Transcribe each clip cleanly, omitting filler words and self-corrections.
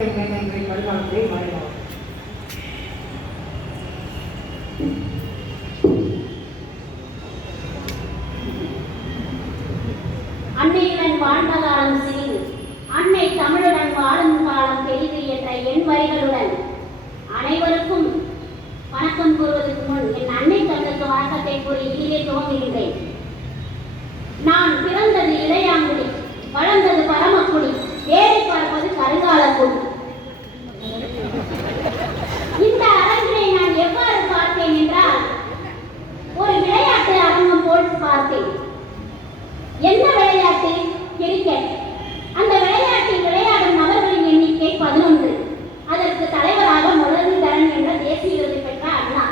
கருணாநிதி மாறினார். அன்னையுடன் வாழ்ந்த காலம் சிறிது, அன்னை தமிழுடன் வாழும் காலம் பெரிது என்ற என் வரிகளுடன் அனைவருக்கும் வணக்கம் கூறுவதற்கு முன் என் அன்னை தமிழுக்கு வணக்கத்தை கூறி இங்கே துவங்குகின்றேன். நான் பிறந்தது இளையாங்குடி, வளர்ந்தது பரமக்குடி, வேலை பார்ப்பது கருங்காலக்குடி. இந்த அரங்கினை நான் எவ்வாறு பார்த்தேன் என்றால், ஒரு விளையாட்டு அரங்கம் போல் பார்த்தேன். என்ன விளையாட்டு? கிரிக்கெட். அந்த விளையாட்டில் விளையாடும் நபர்களின் எண்ணிக்கை 11. அதற்கு தலைவராக முரளிதரன் என்ற தேசிய விருது பெற்ற அண்ணா.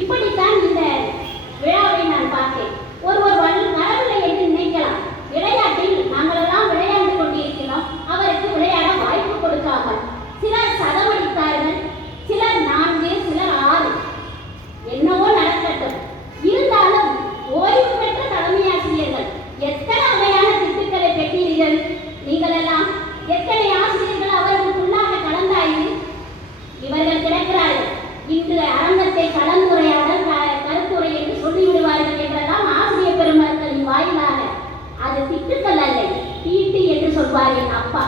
இப்படித்தான் இந்த விழாவை நான் பார்த்தேன். ஒருவர் வரவில்லை என்று நினைக்கலாம். விளையாட்டில் நாங்களெல்லாம் விளையாண்டு கொண்டிருக்கிறோம், அவருக்கு விளையாட வாய்ப்பு கொடுக்காமல். சிலர் சதமடித்தார்கள், சிலர் 4, சிலர் 6. என்னவோ நடக்கட்டும். இருந்தாலும் ஓய்வு பெற்ற தலைமை ஆசிரியர்கள் எத்தனை வகையான திட்டுக்களை பெற்றீர்கள். நீங்கள் எல்லாம் எத்தனை ஆசிரியர்கள் அவர்களுக்குள்ளாக கலந்தாய்வு. இவர்கள் கிடைக்கிறார்கள். இன்று அரங்கத்தை கலந்துரையாடல் கருத்துரை என்று சொல்லிவிடுவார்கள் என்றெல்லாம் ஆசிரியர் பெருமக்களின் வாயிலாக. அது திட்டுக்கள் அல்ல, தீட்டு என்று சொல்வார் என் அப்பா.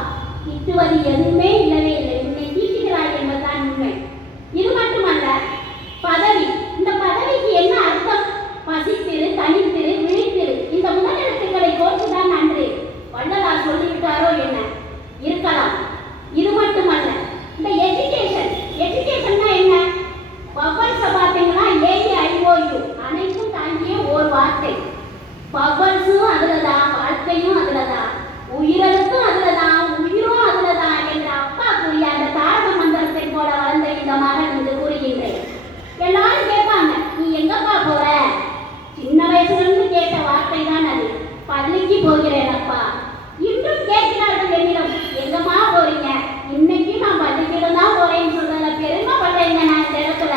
திட்டுவது எதுவுமே இல்லவே இல்லை, உன்னை தீட்டுகிறாய் என்பதுதான் உண்மை. இது மட்டுமல்ல, பதவி. இந்த பதவிக்கு என்ன அர்த்தம்? பசித்திரு, தனித்திரு, விழித்திரு. இந்த முதலெழுத்துக்களை கோர்த்துதான் அன்று வள்ளலார் சொல்லிவிட்டாரோ என்ன? இருக்கலாம். இது மட்டுமல்ல, இந்த எஜுகேஷன். எஜுகேஷன்னா என்ன? பவல்ஸ் பார்த்தீங்கன்னா AEIOU அனைத்தும் தாங்கிய ஒரு வார்த்தை. பவல்ஸும் அதுலதான், வாழ்க்கையும் அதுலதான், உயிரெழுத்தும் அதுலதான், உயிரும் அதுலதான் என்ற அப்பா கூறிய அந்த தாரக மந்திரத்தை போல வளர்ந்த இந்த மகன் என்று கூறுகின்றேன். எல்லாரும் கேட்பாங்க, நீ எங்கப்பா போற? சின்ன வயசுல இருந்து கேட்ட வார்த்தை தான் அது. பள்ளிக்கு போகிறேன் அப்பா. இன்றும் கேட்கிறார்கள் என்னிடம், எங்கம்மா போறீங்க? இன்னைக்கு நான் பள்ளிக்கிடம் தான் போறேன்னு சொல்றத பெருமைப்படுறேங்க. நான் இந்த இடத்துல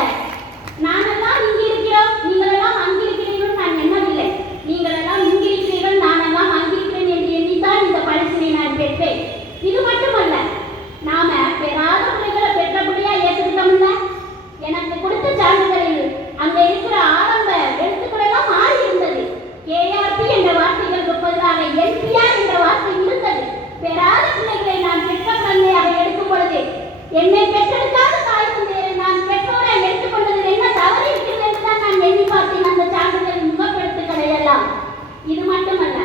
நானெல்லாம் இங்க இருக்கிறோம், நீங்களெல்லாம் அங்கிருக்கிறீர்கள் நான் எண்ணவில்லை. நீங்களெல்லாம் இங்கிருக்கிறீர்கள், நானெல்லாம் அங்கிருக்கிறேன் என்று எண்ணித்தான் இந்த பரிசினை நான் பெற்றேன். இது மட்டுமல்ல, நாம பெறாத பிள்ளைகளை பெற்றபடியா ஏற்றுக்கிட்டோம்ல. எனக்கு கொடுத்த சான்றிதழில் அங்க இருக்கிற ஆரம்ப எழுத்துக்கள் எல்லாம் மாறி இருந்தது. KRP என்ற வார்த்தைகளுக்கு பதிலாக NPR என்ற வார்த்தை இருந்தது. பெறாத பிள்ளைகளை நான் பெற்ற குழந்தையாக எடுக்கும் பொழுது, என்னை பெற்றெடுக்காத தாய் தந்தையரை நான் பெற்றோரை எடுத்துக்கொண்டதில் என்ன தவறு இருக்கிறது என்றுதான் நான் எண்ணி பார்த்தேன் அந்த சான்றிதழின் முகப்பெழுத்துக்களை எல்லாம். இது மட்டுமல்ல,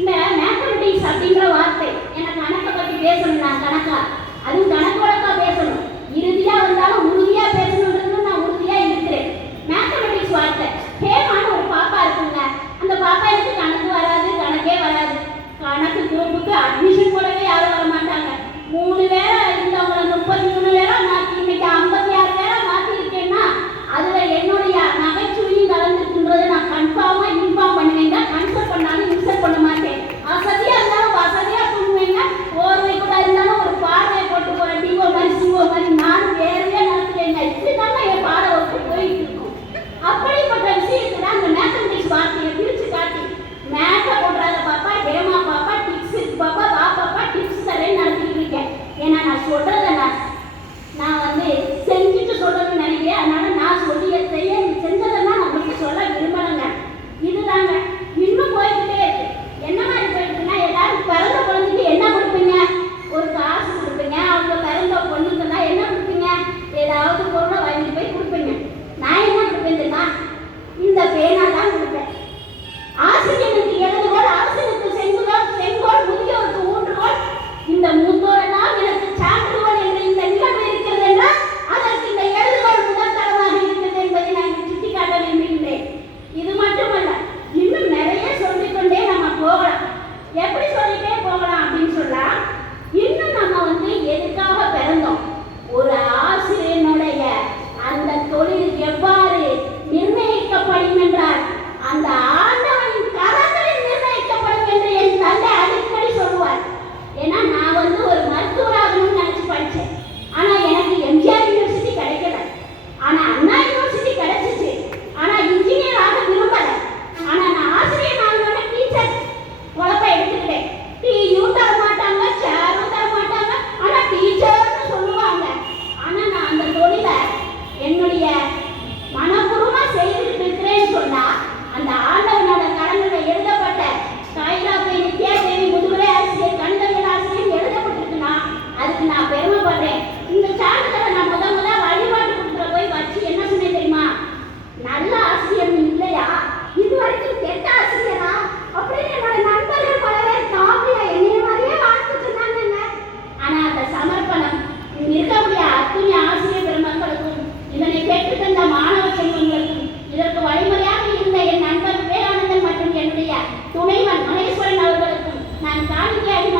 இந்த மேத்தமெட்டிக்ஸ் அப்படிங்கிற வார்த்தை, எனக்கு கணக்கை பற்றி பேசணும். நான் கணக்கா, அதுவும் கணக்கு வழக்கா பேசணும். இறுதியா வந்தாலும் உறுதியா பேசணுன்றது நான் உறுதியா இருக்கிறேன். மேத்தமெட்டிக்ஸ் வார்த்தை. ஹேமான்னு ஒரு பாப்பா இருக்குங்க. அந்த பாப்பா எனக்கு கணக்கு வராது, கணக்கே வராது. கணக்கு குரூப்புக்கு அட்மிஷன் போடவே யாரும் வர மாட்டாங்க. 3 பேரா இருந்தவங்களை 33 பேரா மாற்றி இன்னைக்கு 56 பேரா மாற்றி இருக்கேன்னா அதுல என்னுடைய நகைச்சுவையும் கலந்துருக்குன்றதை நான் கன்ஃபார்மா இன்ஃபார்ம் பண்ணுவேங்க. கன்சல்ட் பண்ணாலும் இன்சல்ட் பண்ண மாட்டேன். வசதியா இருந்தாலும் வசதியா தூங்குவேங்க. ஓர்வை கூட இருந்தாலும் ஒரு பார்வையை போட்டு போற டிஓ மாதிரி சிஓ மாதிரி நான் வேறவே நடத்துவேங்க. இப்படிதான் என் பாட வகுப்பு போயிட்டு இருக்கும். அப்படிப்பட்ட விஷயத்துல அந்த மேத்தமெட்டிக்ஸ் வார்த்தையை பிரிச்சு காட்டி, மேத்தை போடுறாத பாப்பா, ஹேமா பாப்பா, டிப்ஸ் பாப்பா, வா பாப்பா, டிப்ஸ் தரேன்னு நடத்திட்டு இருக்கேன். ஏன்னா நான் சொல்றத நான் செஞ்சுட்டு சொல்லணும்னு நினைக்கிறேன். அதனால நான் செஞ்சதெல்லாம் நான் உங்களுக்கு சொல்ல விரும்பணுங்க. இதுதாங்க. இன்னும் போய்கிட்டே இருக்கு. என்ன மாதிரி போயிட்டுன்னா, எல்லாரும் பிறந்த குழந்தைக்கு என்ன கொடுப்பீங்க? ஒரு காசு கொடுப்பீங்க. அவங்க பிறந்த பொண்ணுக்குன்னா என்ன கொடுப்பீங்க? ஏதாவது பொருளை வாங்கிட்டு போய் கொடுப்பீங்க. நான் என்ன கொடுப்பேன் தெரியுமா? இந்த பேனா தான் கொடுப்பேன். ஆசிரியனுக்கு எழுதுகோள், அரசனுக்கு செங்கோல், முதியோருக்கு ஊன்றுகோள், இந்த மூத்தோரெல்லாம் எனக்கு சான்றுகோள் என்ற இந்த நிகழ்வு இருக்கிறது என்றால் அது நான் பெருமைப்படுறேன். இந்த சான்றிதழை நான் முத வழிபாட்டு கூட்டத்துல போய் வச்சு என்ன சொன்னேன் தெரியுமா? நல்ல ஆசிரியர் இல்லையா, இது வரைக்கும் கெட்ட ஆசிரியரா அப்படின்னு என்னோட நண்பர்கள் பல பேர் காப்பியா என்னைய மாதிரியே வாழ்த்து சொன்னாங்க. ஆனா அந்த சமர்ப்பணம் இருக்கக்கூடிய அத்துணை ஆசிரியர் பெருமக்களுக்கும் இதனை பெற்றுத் தந்த மாணவ செல்வங்களுக்கும் இதற்கு வழிமுறையாக இருந்த என் நண்பர் விவேகானந்தன் மற்றும் என்னுடைய துணைவன் மகேஸ்வரன் அவர்களுக்கும் நான் காணிக்கையாகி